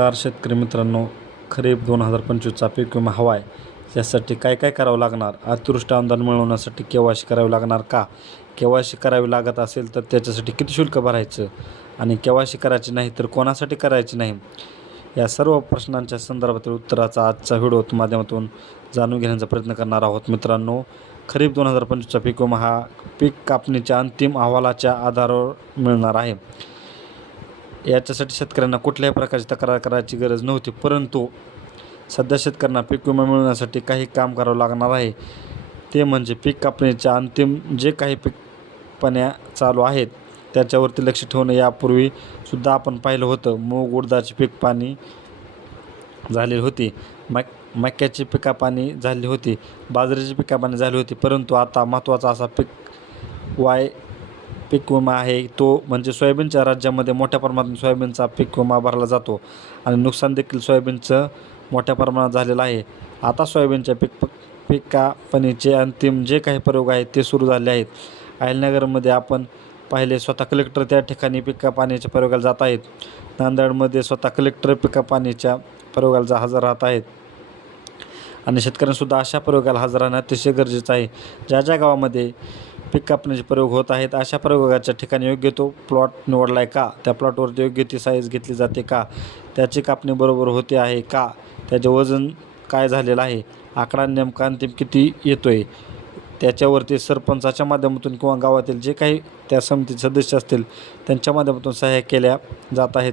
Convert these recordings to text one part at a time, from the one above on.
नमस्कार शेतकरी मित्रांनो खरीप दोन हजार पंचवीसचा पीक विमा हवा आहे यासाठी काय काय करावं लागणार? अतिवृष्टी अनुदान मिळवण्यासाठी केवायसी करावी लागणार का? केवायसी करावी लागत असेल तर त्याच्यासाठी किती शुल्क भरायचं? आणि केवायसी करायची नाही तर कोणासाठी करायची नाही? या सर्व प्रश्नांच्या संदर्भातील उत्तराचा आजचा व्हिडिओ माध्यमातून जाणून घेण्याचा प्रयत्न करणार आहोत. मित्रांनो खरीप दोन हजार पंचवीसचा पीक विमा हा पीक कापणीच्या अंतिम अहवालाच्या आधारावर मिळणार आहे. याच्यासाठी शेतकऱ्यांना कुठल्याही प्रकारची तक्रार करायची गरज नव्हती परंतु सध्या शेतकऱ्यांना पीक विमा मिळवण्यासाठी काही काम करावं लागणार आहे. ते म्हणजे पीक कापणीच्या अंतिम जे काही पीक पण्या चालू आहेत त्याच्यावरती लक्ष ठेवणं. यापूर्वी सुद्धा आपण पाहिलं होतं मूग उडदाची पीक पाणी झालेली होती. मक मक्याची पिका पाणी झाली होती बाजरीची पिका पाणी झाली होती परंतु आता महत्त्वाचा असा पीक वाय पीक विमा आहे. तो म्हणजे सोयाबीनच्या राज्यामध्ये मोठ्या प्रमाणात सोयाबीनचा पीक विमा भरला जातो आणि नुकसान देखील सोयाबीनचं मोठ्या प्रमाणात झालेलं आहे. आता सोयाबीनच्या पीक पिकापणीचे अंतिम जे काही प्रयोग आहेत ते सुरू झाले आहेत. अहिलनगरमध्ये आपण पाहिले स्वतः कलेक्टर त्या ठिकाणी पिका पाण्याच्या प्रयोगाला जात आहेत. नांदेडमध्ये स्वतः कलेक्टर पिका पाण्याच्या प्रयोगाला जा हजर राहत आहेत. आणि शेतकऱ्यांसुद्धा अशा प्रयोगाला हजर राहणं अतिशय गरजेचं आहे. ज्या ज्या गावामध्ये पीक कापण्याचे प्रयोग होत आहेत. अशा प्रयोगाच्या ठिकाणी योग्य तो प्लॉट निवडला आहे का? त्या प्लॉटवरती योग्य ती साईज घेतली जाते का? त्याची कापणी बरोबर होते आहे का? त्याचे वजन काय झालेलं आहे? आकडा नेमका अंतिम किती येतो आहे त्याच्यावरती सरपंचाच्या माध्यमातून किंवा गावातील जे काही त्या समितीचे सदस्य असतील त्यांच्या माध्यमातून सहाय्य केल्या जात आहेत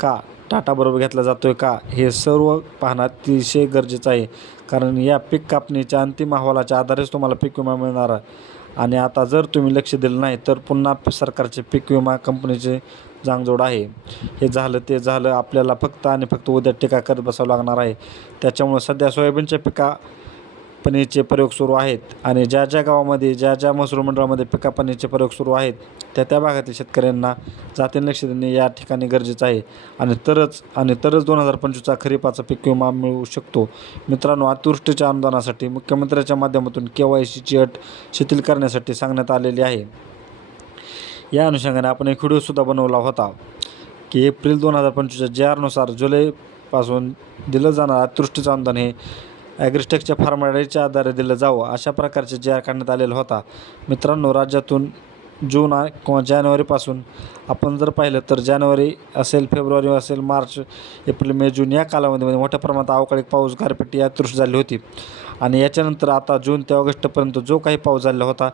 का? टाटा बरोबर घेतला जातो आहे का? हे सर्व पाहणं अतिशय गरजेचं आहे. कारण या पीक कापणीच्या अंतिम अहवालाच्या आधारेच तुम्हाला पीक विमा मिळणार आहे. आणि आता जर तुम्ही लक्ष दिलं नाही तर पुन्हा सरकारचे पीक विमा कंपनीचे जांगजोड आहे. हे झालं ते झालं आपल्याला फक्त आणि फक्त उद्या टीका करत बसावं लागणार आहे. त्याच्यामुळं सध्या सोयाबीनच्या पिका पनीरचे प्रयोग सुरू आहेत आणि ज्या ज्या गावामध्ये ज्या ज्या महसूल मंडळामध्ये पिका पनीरचे प्रयोग सुरू आहेत त्या त्या भागातील शेतकऱ्यांना जातीने लक्ष देणे या ठिकाणी गरजेचं आहे. आणि तरच आणि तरच दोन हजार पंचवीसचा खरीपाचा पीक विमा मिळू शकतो. मित्रांनो अतिवृष्टीच्या अनुदानासाठी मुख्यमंत्र्याच्या माध्यमातून के वाय सीची अट शिथिल करण्यासाठी सांगण्यात आलेली आहे. या अनुषंगाने आपण एक व्हिडिओसुद्धा बनवला होता की एप्रिल दोन हजार पंचवीसच्या जे आरनुसार जुलैपासून दिलं जाणार अतिवृष्टीचं अनुदान हे ॲग्रिस्टेकच्या फार्मॅडीच्या आधारे दिलं जावं अशा प्रकारचे जे करण्यात आलेला होता. मित्रांनो राज्यातून जून किंवा जानेवारीपासून आपण जर पाहिलं तर जानेवारी असेल फेब्रुवारी असेल मार्च एप्रिल मे जून या कालावधीमध्ये मोठ्या प्रमाणात अवकाळी पाऊस गारपिटी दृष्ट झाली होती. आणि याच्यानंतर आता जून ते ऑगस्टपर्यंत जो काही पाऊस झालेला होता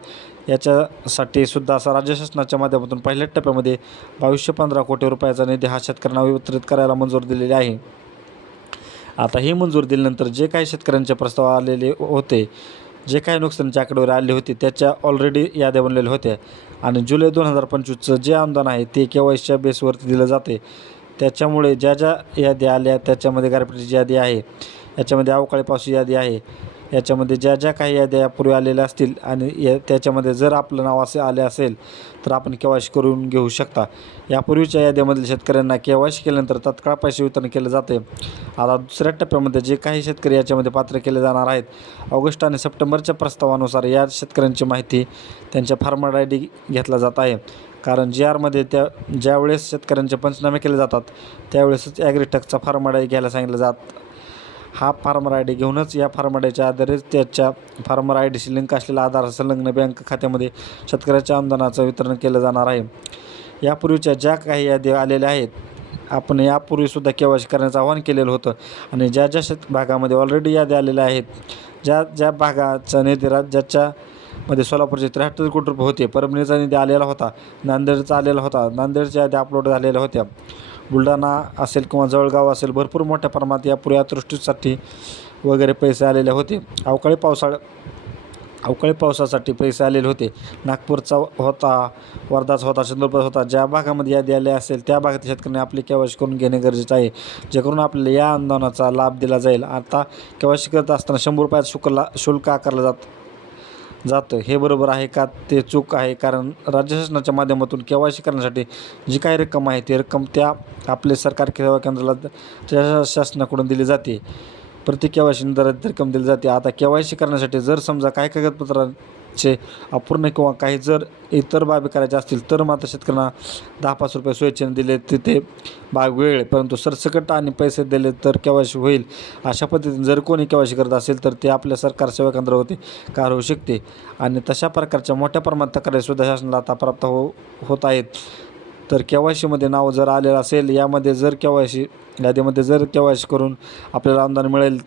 याच्यासाठी सुद्धा असा राज्य शासनाच्या माध्यमातून पहिल्याच टप्प्यामध्ये बावीसशे पंधरा कोटी रुपयाचा निधी हा शेतकऱ्यांना वितरित करायला मंजूर दिलेली आहे. आता हे मंजूर दिल्यानंतर जे काही शेतकऱ्यांचे प्रस्ताव आलेले होते जे काही नुकसानीची आकडेवारी आले होते त्याच्या ऑलरेडी याद्या बनलेल्या होत्या. आणि जुलै दोन हजार पंचवीसचं जे अनुदान आहे ते के वाय सीच्या बेसवरती दिलं जाते. त्याच्यामुळे ज्या ज्या याद्या आल्या त्याच्यामध्ये गारपिटीची यादी आहे याच्यामध्ये अवकाळी पावसाची यादी आहे याच्यामध्ये ज्या ज्या काही याद्या यापूर्वी आलेल्या असतील आणि या त्याच्यामध्ये जर आपलं नाव असे आले असेल तर आपण के करून घेऊ शकता. यापूर्वीच्या याद्यामधील शेतकऱ्यांना के केल्यानंतर तत्काळ पैसे वितरण केले जाते आता दुसऱ्या टप्प्यामध्ये जे काही शेतकरी याच्यामध्ये पात्र केले जाणार आहेत ऑगस्ट आणि सप्टेंबरच्या प्रस्तावानुसार या शेतकऱ्यांची माहिती त्यांच्या फार्मर आय डी घेतला जात आहे. कारण जी आरमध्ये त्या ज्यावेळेस शेतकऱ्यांचे पंचनामे केले जातात त्यावेळेसच ॲग्रीटकचा फार्मर आय घ्यायला सांगितलं जात हा फार्मर आय डी घेऊनच या फार्मर आयच्या आधारेच त्याच्या फार्मर आय डीशी लिंक असलेला आधार संलग्न बँक खात्यामध्ये शेतकऱ्याच्या अनुदानाचं वितरण केलं जाणार आहे. यापूर्वीच्या ज्या काही यादी आलेल्या आहेत आपण यापूर्वीसुद्धा केवायसी करण्याचं आवाहन केलेलं होतं आणि ज्या ज्या शेत भागामध्ये ऑलरेडी यादी आलेल्या आहेत ज्या ज्या भागाचा निधी राज्याच्या मध्ये सोलापूरचे त्र्याहत्तर कोटी रुपये होते परभणीचा निधी आलेला होता नांदेडचा आलेला होता नांदेडच्या यादी अपलोड झालेल्या होत्या. बुलढाणा असेल किंवा जळगाव असेल भरपूर मोठ्या प्रमाणात यापूर्वी अतिवृष्टीसाठी वगैरे पैसे आलेले होते. अवकाळी पावसाळ्या अवकाळी पावसासाठी पैसे आलेले होते. नागपूरचा होता वर्धाचा होता चंद्रपूर होता. ज्या भागामध्ये यादी आल्या असेल त्या भागातील शेतकऱ्यांनी आपली केवायसी करून घेणे गरजेचं आहे जेकरून आपल्याला या आंदोलनाचा लाभ दिला जाईल. आता केवायसी करत असताना शंभर रुपयात शुक्ला शुल्क आकारलं जात जातं. हे बरोबर आहे का? ते चूक आहे कारण राज्य शासनाच्या माध्यमातून के वाय सी करण्यासाठी जी काही रक्कम आहे ती रक्कम त्या आपले सरकार सेवा केंद्राला त्या शासनाकडून दिली जाते. प्रत्येक के वाय सी रक्कम दिली जाते. आता के वाय सी करण्यासाठी जर समजा काय कागदपत्र चे अपूर्ण किंवा काही जर इतर बाबी करायच्या असतील तर मात्र शेतकऱ्यांना दहा पाच रुपये स्वेच्छेने दिले तिथे बाग वेळ परंतु सरसकट आणि पैसे दिले तर केवायसी होईल? अशा पद्धतीने जर कोणी केवायसी करत असेल तर ते आपल्या सरकार सेवकांद्रावरती कार होऊ शकते. आणि तशा प्रकारच्या मोठ्या प्रमाणात तक्रारी सुद्धा शासनाला आता प्राप्त हो होत आहेत. तर के वाय सीमध्ये नाव जर आलेलं असेल यामध्ये जर के वाय सी यादीमध्ये जर के वाय सी करून आपल्याला अनुदान मिळेल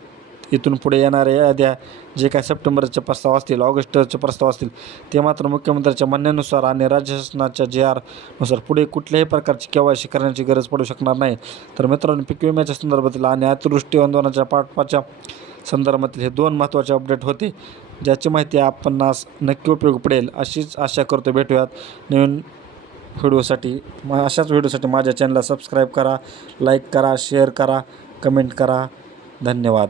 इथून पुढे येणाऱ्या याद्या जे काय सप्टेंबरचे प्रस्ताव असतील ऑगस्टचे प्रस्ताव असतील ते मात्र मुख्यमंत्र्यांच्या म्हणण्यानुसार आणि राज्य शासनाच्या जे आरनुसार पुढे कुठल्याही प्रकारची के सी करण्याची गरज पडू शकणार नाही. तर मित्रांनो पीक विम्याच्या संदर्भातील आणि अतिवृष्टी आंदोलनाच्या पाठपाच्या संदर्भातील हे दोन महत्त्वाचे अपडेट होते ज्याची माहिती आपणास नक्की उपयोग पडेल अशीच आशा करतो. भेटूयात नवीन व्हिडिओसाठी. मग अशाच व्हिडिओसाठी माझ्या चॅनलला सबस्क्राईब करा लाईक करा शेअर करा कमेंट करा. धन्यवाद.